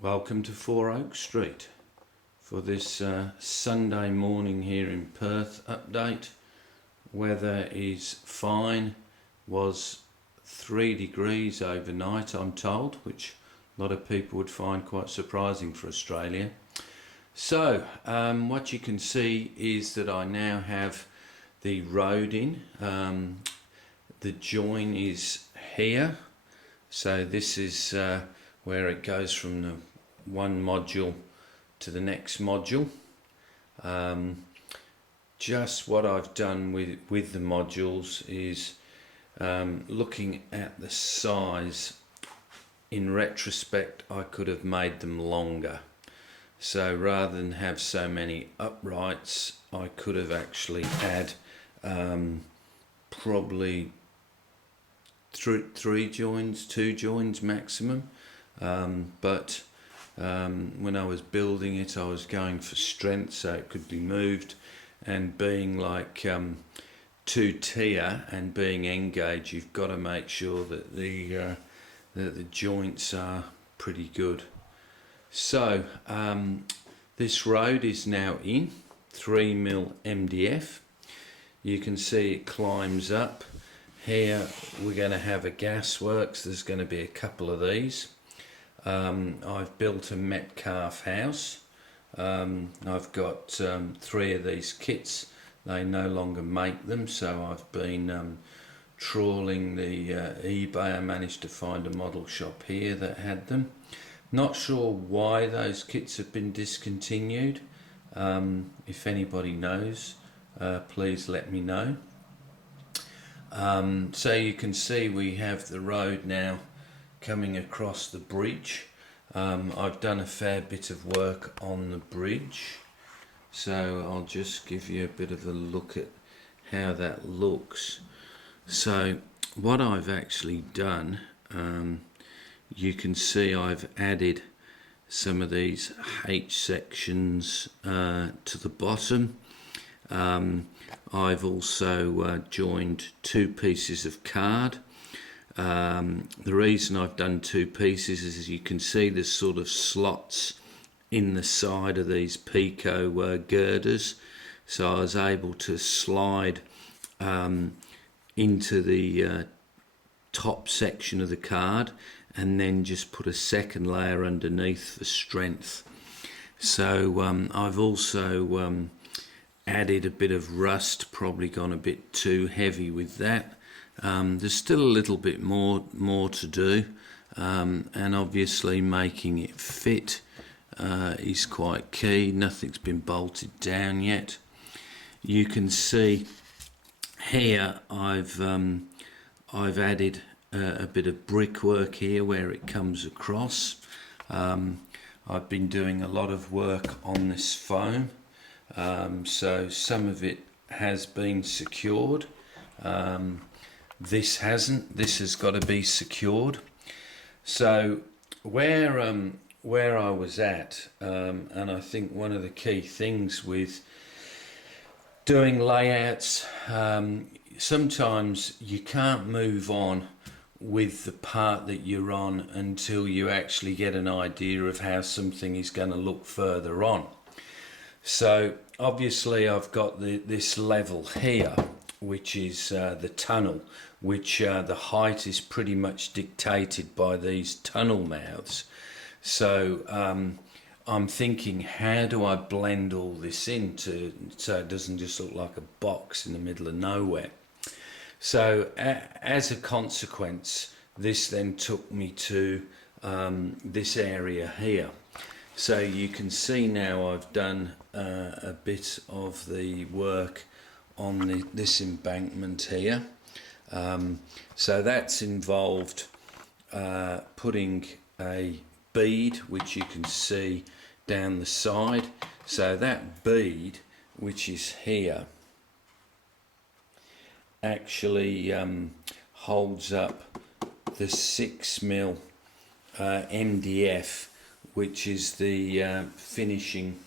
Welcome to 4 Oak Street for this Sunday morning here in Perth update. Weather is fine, was 3 degrees overnight I'm told, which a lot of people would find quite surprising for Australia. So what you can see is that I now have the road in. The join is here, so this is where it goes from the one module to the next module. Just what I've done with the modules is looking at the size. In retrospect, I could have made them longer. So rather than have so many uprights, I could have actually had probably two joins maximum. But when I was building it, I was going for strength so it could be moved, and being like 2-tier and being N-gauge, you've got to make sure that the joints are pretty good. So this road is now in 3mm MDF. You can see it climbs up. Here we're going to have a gasworks. There's going to be a couple of these. I've built a Metcalf house. I've got 3 of these kits. They no longer make them, so I've been trawling the eBay. I managed to find a model shop here that had them. Not sure why those kits have been discontinued. If anybody knows, please let me know. So you can see we have the road now coming across the bridge. I've done a fair bit of work on the bridge, so I'll just give you a bit of a look at how that looks. So what I've actually done, you can see I've added some of these H sections to the bottom. I've also joined 2 pieces of card. The reason I've done 2 pieces is, as you can see, there's sort of slots in the side of these Pico girders, so I was able to slide into the top section of the card and then just put a second layer underneath for strength. So I've also added a bit of rust, probably gone a bit too heavy with that. There's still a little bit more to do, and obviously making it fit is quite key. Nothing's been bolted down yet. You can see here I've added a bit of brickwork here where it comes across. I've been doing a lot of work on this foam, so some of it has been secured. This hasn't. This has got to be secured. So where I was at, and I think one of the key things with doing layouts, sometimes you can't move on with the part that you're on until you actually get an idea of how something is going to look further on. So obviously I've got this level here, which is the tunnel, which the height is pretty much dictated by these tunnel mouths. So I'm thinking, how do I blend all this in so it doesn't just look like a box in the middle of nowhere? So as a consequence, this then took me to this area here. So you can see now I've done a bit of the work on this embankment here. So that's involved putting a bead, which you can see down the side. So that bead, which is here, actually holds up the 6mm MDF, which is the finishing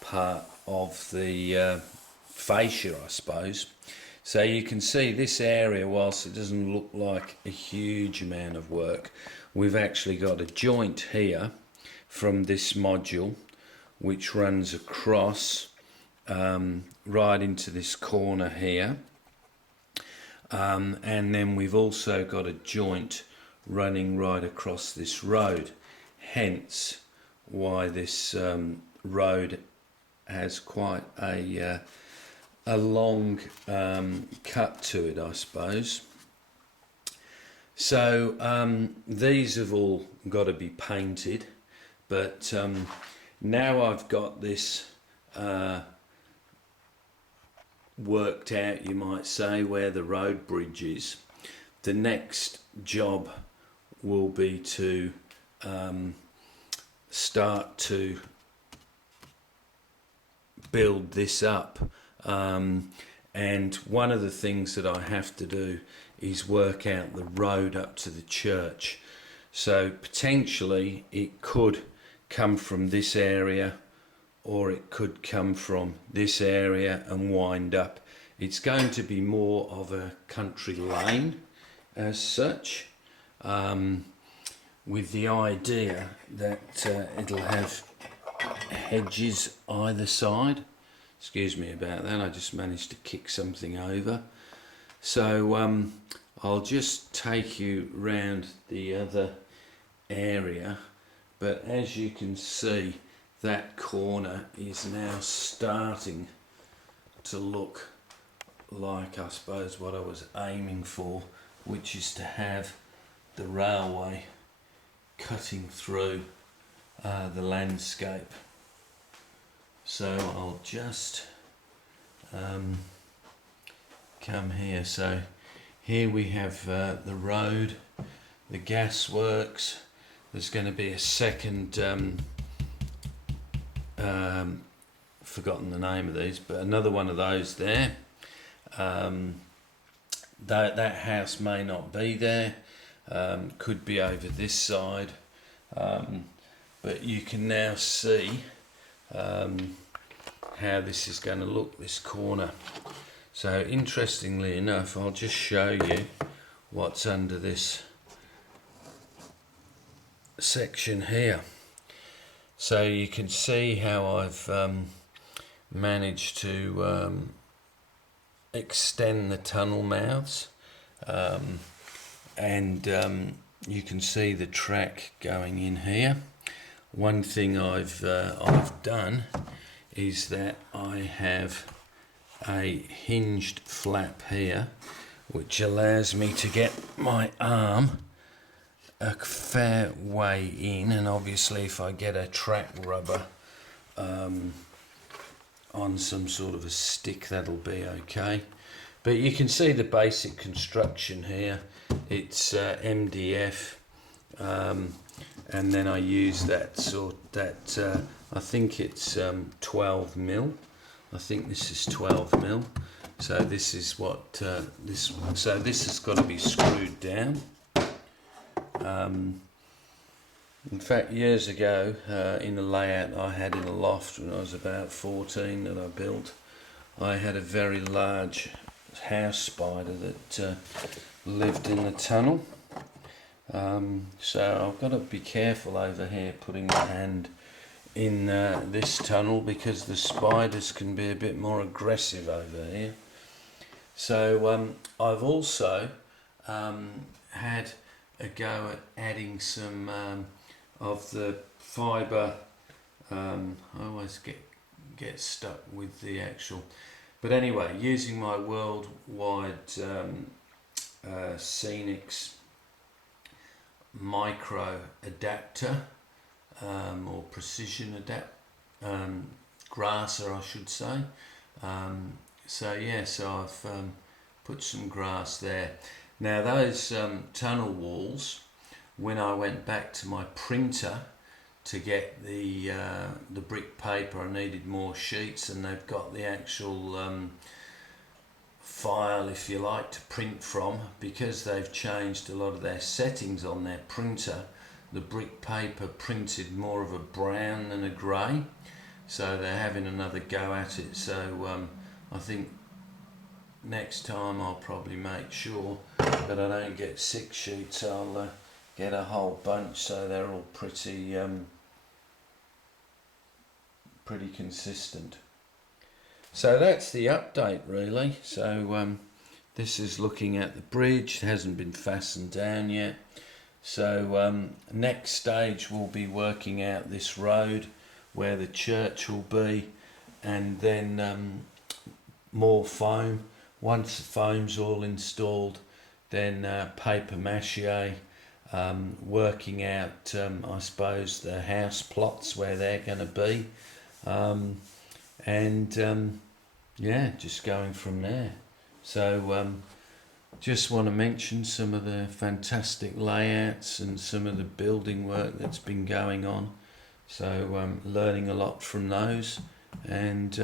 part of the fascia, I suppose. So you can see this area, whilst it doesn't look like a huge amount of work, we've actually got a joint here from this module, which runs across right into this corner here. And then we've also got a joint running right across this road, hence why this road has quite a long cut to it, I suppose. So these have all got to be painted, but now I've got this worked out, you might say, where the road bridge is. The next job will be to start to build this up, and one of the things that I have to do is work out the road up to the church. So potentially it could come from this area, or it could come from this area and wind up. It's going to be more of a country lane as such, with the idea that it'll have hedges either side. Excuse me about that, I just managed to kick something over. So I'll just take you round the other area, but as you can see, that corner is now starting to look like, I suppose, what I was aiming for, which is to have the railway cutting through the landscape. So I'll just come here. So here we have the road, the gasworks. There's going to be a second forgotten the name of these, but another one of those there. That house may not be there, could be over this side, but you can now see how this is going to look, this corner. So interestingly enough, I'll just show you what's under this section here. So you can see how I've managed to extend the tunnel mouths, and you can see the track going in here. One thing I've done is that I have a hinged flap here, which allows me to get my arm a fair way in, and obviously if I get a track rubber on some sort of a stick, that'll be okay. But you can see the basic construction here. It's MDF, and then I use that I think it's 12 mil. I think this is 12 mil. So this is what this has got to be screwed down. In fact, years ago, in a layout I had in a loft when I was about 14 that I built, I had a very large house spider that lived in the tunnel. So I've got to be careful over here putting my hand in this tunnel, because the spiders can be a bit more aggressive over here. So I've also had a go at adding some of the fibre. I always get stuck with the actual, but anyway, using my worldwide Scenic's micro adapter, or precision grasser, I should say. So I've put some grass there. Now those tunnel walls, when I went back to my printer to get the brick paper, I needed more sheets, and they've got the actual file, if you like, to print from. Because they've changed a lot of their settings on their printer, the brick paper printed more of a brown than a grey, so they're having another go at it. So I think next time I'll probably make sure that I don't get 6 sheets. I'll get a whole bunch, so they're all pretty pretty consistent. So that's the update really. So this is looking at the bridge. It hasn't been fastened down yet. So next stage we'll be working out this road where the church will be, and then more foam. Once the foam's all installed, then paper mache, working out I suppose the house plots where they're going to be, and yeah, just going from there. So just want to mention some of the fantastic layouts and some of the building work that's been going on. So learning a lot from those, and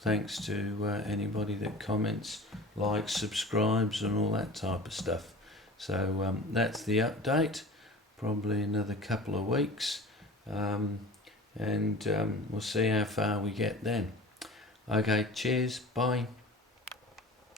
thanks to anybody that comments, likes, subscribes and all that type of stuff. So that's the update, probably another couple of weeks, and we'll see how far we get then. Okay, cheers, bye.